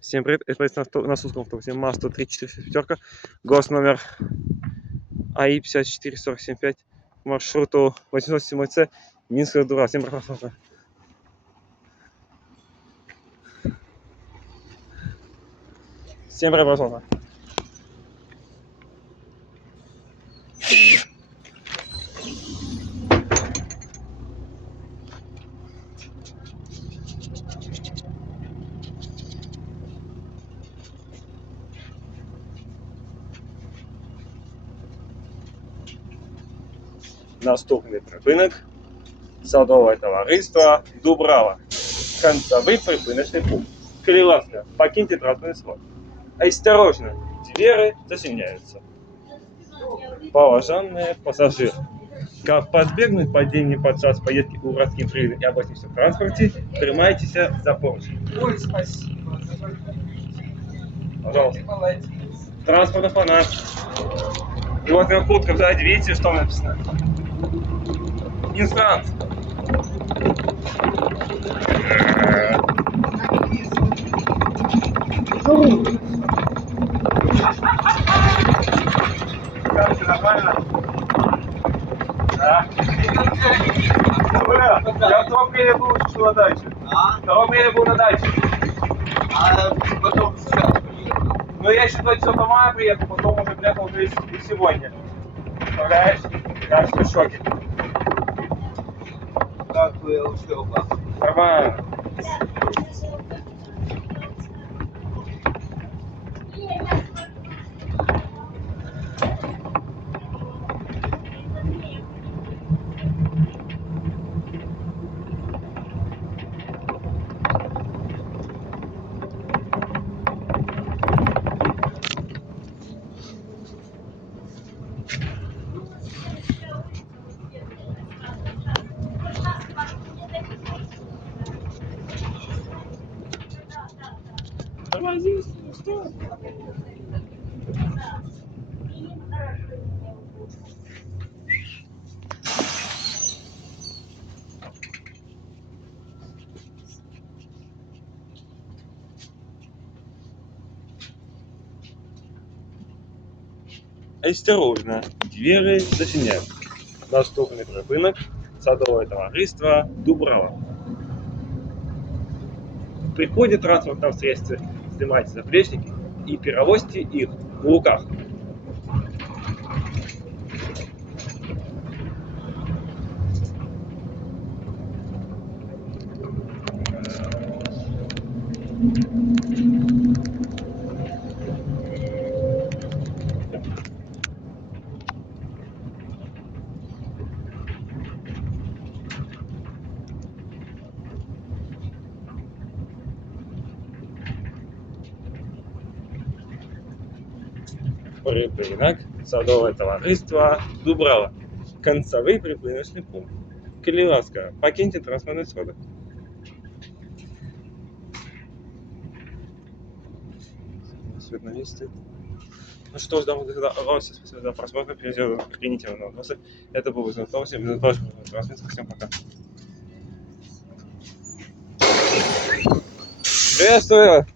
Всем привет, это на Суском автобусе МАЗ-103-405, ГОС номер АИ 54475, маршруту 807С, Минская дура. Всем просмотра. Всем просмотра. Наступний припинок – садове товариство Дубрава. Концевий припиночний пункт. Коли ласка, покиньте транспортный срок. Осторожно, двери зачиняются. Уважаемые пассажиры, как подбегнуть падению под час поездки в городским и областном транспорте, тримайтесь за поручень. Ой, спасибо. Пожалуйста. Ты молодец. Транспортный фонарь. И вот на куртке сзади, видите, что написано? Инстанс. Как все нормально? Да. Я в том мире был учился на даче. В том мире был на даче. А потом сейчас. Но я еще 20 мая приехал, потом уже приехал уже и сегодня. Представляешь? Я в шоке. Как вы учеба? Нормально. Тормози, что? Осторожно, двери зачиняют. Наступний припинок – садове товариство Дубрава. При входе в транспортном средстве снимайте заплечники и перевозьте их в руках. Припинок – садове товариство Дубрава. Концевий припиночний пункт. Коли ласка, покиньте транспортний срок. Свет на месте. Ну что ж, дамы и господа, спасибо за просмотр. Принимите на вопросы. Это был Владимир Всем трансмиссия. Всем пока. Приветствую!